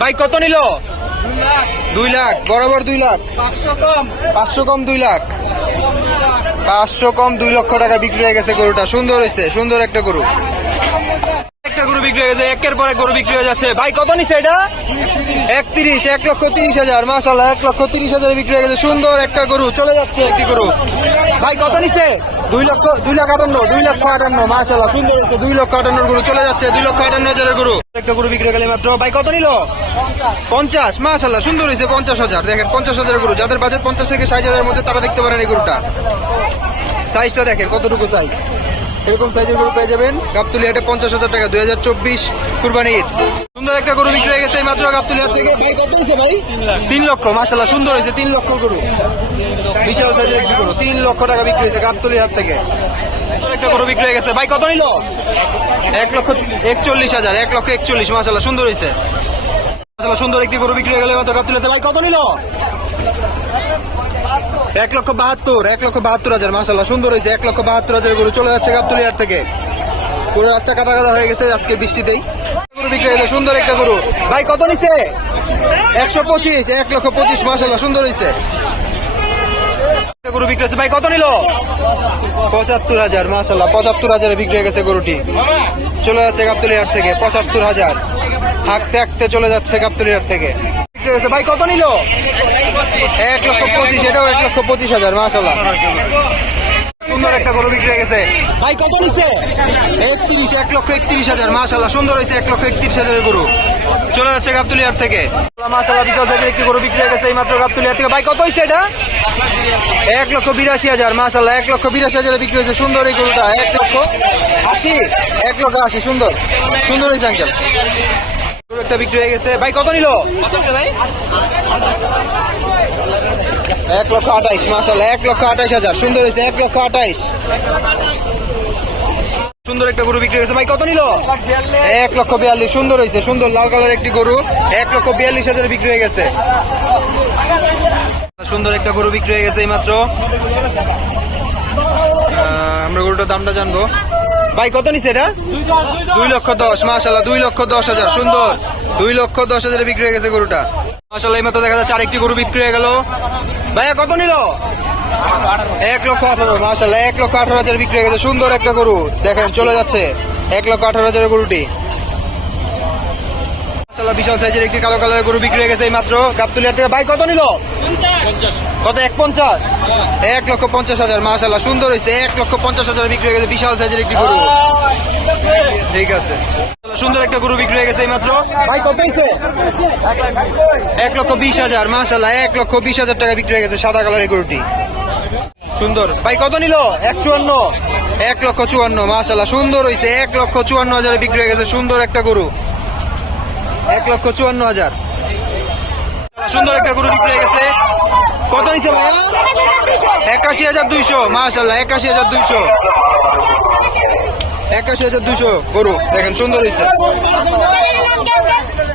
ভাই কত নিল? 2 লাখ। বরাবর 2 লাখ। 500 কম 2 লাখ। 500 কম 2 লক্ষ টাকা বিক্রি হয়ে গেছে গরুটা। সুন্দর হয়েছে, সুন্দর একটা গরু। একটা গরু বিক্রি হয়ে গেছে, একের পর এক গরু বিক্রি হয়ে যাচ্ছে। ভাই কত নিচ্ছে এটা? 31, 1,30,000। মাশাআল্লাহ, 1,30,000 বিক্রি হয়ে গেছে। সুন্দর একটা গরু চলে যাচ্ছে একটি গরু। ভাই কত নিচ্ছে? 2 লাখ 58। মাশাআল্লাহ, সুন্দর হয়েছে। 2,58,000 গরু চলে যাচ্ছে। 2,58,000 গরু। একটা গরু বিক্রি হয়ে গেলে মাত্র। ভাই কত নিল? 50। মাশাআল্লাহ, সুন্দর হয়েছে। 50,000। দেখেন 50,000 গরু। যাদের বাজেট 50 থেকে 60,000 এর মধ্যে তারা দেখতে পারেন এই গরুটা। সাইজটা দেখেন কতটুকু সাইজ। এরকম সাইজের গরু পেয়ে যাবেন গাবতলী হাটে। 50,000 টাকা। 2024 কুরবানি ঈদ। সুন্দর একটা গরু বিক্রি হয়ে গেছে মাত্র গাবতলী হাট থেকে। ভাই কত হয়েছে ভাই? 3 লক্ষ। মাশাআল্লাহ, সুন্দর হয়েছে। 3 লক্ষ গরু। বিশাল সাইজের একটি গরু। 3 লক্ষ টাকা বিক্রি হয়েছে গাবতলী হাট থেকে। একটা গরু বিক্রি হয়ে গেছে। ভাই কত নিল? 1,41,000। 1,41,000। মাশাআল্লাহ, সুন্দর হয়েছে। মাশাআল্লাহ, সুন্দর একটি গরু বিক্রি হয়ে গেল মাত্র গাবতলী হাটে। ভাই কত নিল? 1,72,000। 1,72,000। মাশাআল্লাহ, সুন্দর হয়েছে। 1,72,000 গরু চলে যাচ্ছে গাবতলী হাট থেকে। পুরো রাস্তা কাদা কাদা হয়ে গেছে আজকে বৃষ্টিতেই। গরু বিক্রি হয়েছে। সুন্দর একটা গরু। ভাই কত নিচ্ছে? 125। 1,25,000। মাশাআল্লাহ, সুন্দর হয়েছে। গরু বিক্রি হয়েছে। ভাই কত নিল? 75,000। মাশাআল্লাহ, 75,000 বিক্রি হয়ে গেছে গরুটি। চলে যাচ্ছে গাবতলী হাট থেকে। 75,000 হাঁকতে হাঁকতে চলে যাচ্ছে গাবতলী হাট থেকে। বিক্রি হয়েছে। ভাই কত নিল? 1,25,000। এটাও 1,25,000। মাশাআল্লাহ, সুন্দর একটা গরু বিক্রি হয়ে গেছে। ভাই কত নিচ্ছে? 31। 1,31,000। মাশাআল্লাহ, সুন্দর হয়েছে। 1,31,000 গরু চলে যাচ্ছে গাবতলী হাট থেকে। মাশাআল্লাহ, বিশাল সাইজের একটি গরু বিক্রি হয়ে গেছে এই মাত্র গাবতলী হাট থেকে। ভাই কত হয়েছে এটা? 1,82,000। মাশাআল্লাহ, 1,82,000 বিক্রি হয়েছে। সুন্দর এই গরুটা। 1,80,000। 1,80,000। সুন্দর, সুন্দর হয়েছে আঙ্কেল। গরু একটা বিক্রি হয়ে গেছে। ভাই কত নিল? 1,28,000। মাশাআল্লাহ, 1,28,000। সুন্দর হয়েছে। 1,28,000। সুন্দর একটা গরু বিক্রি হয়েছে। ভাই কত নিল? 1,42,000। সুন্দর হয়েছে। সুন্দর লাল কালার একটি গরু। 1,42,000 বিক্রি হয়ে গেছে। সুন্দর একটা গরু বিক্রি হয়ে গেছে এই মাত্র। আমরা গরুটার দামটা জানবো। ভাই কত নিচ্ছে এটা? 2,10,000। মাশাআল্লাহ, 2,10,000। সুন্দর। 2,10,000 বিক্রি হয়ে গেছে গরুটা। মাশাআল্লাহ, এই মাত্র দেখা যাচ্ছে আরেকটি গরু বিক্রি হয়ে গেল। ভাইয়া কত নিল? 1,18,000। মাশাআল্লাহ, 1,18,000 বিক্রি হয়ে গেছে। সুন্দর একটা গরু দেখেন চলে যাচ্ছে। 1,18,000 গরুটি। মাশাআল্লাহ, বিশাল সাইজের একটি কালো কালারের গরু বিক্রি হয়ে গেছে এই মাত্র গাবতলী হাট থেকে। ভাই কত নিল? কত? 1,50,000। 1,50,000। মাশাআল্লাহ, সুন্দর হয়েছে। 1,50,000 বিক্রি হয়ে গেছে। বিশাল সাইজের একটি গরু। ঠিক আছে, সুন্দর একটা গরু বিক্রি হয়ে গেছে এই মাত্র। ভাই কত হয়েছে? 1,20,000। মাশাআল্লাহ, 1,20,000 টাকা বিক্রি হয়ে গেছে সাদা কালারের গরুটি। সুন্দর। ভাই কত নিল? 1,54,000। 1,54,000। মাশাআল্লাহ, সুন্দর হয়েছে। 1,54,000 বিক্রি হয়ে গেছে। সুন্দর একটা গরু। 1,54,000। সুন্দর একটা গরু বিক্রি হয়ে গেছে। কত নিচ্ছে ভাইয়া? 81,200। মাশাআল্লাহ, 81,200। 81,200 গরু দেখেন সুন্দর হয়েছে।